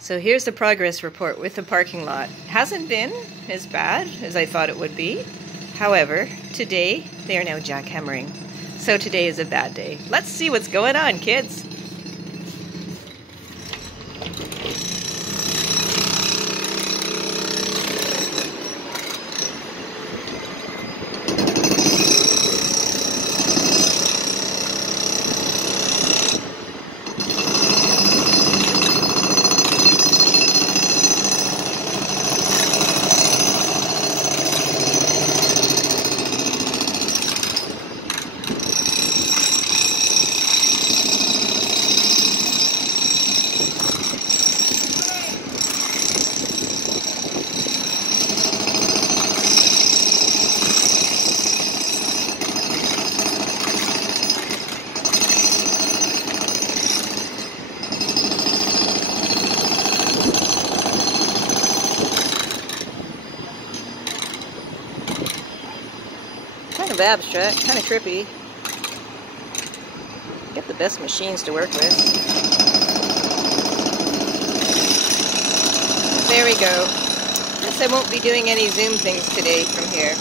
So here's the progress report with the parking lot. Hasn't been as bad as I thought it would be. However, today they are now jackhammering. So today is a bad day. Let's see what's going on, kids. Kind of abstract, kind of trippy. Get the best machines to work with. There we go. Guess I won't be doing any Zoom things today from here.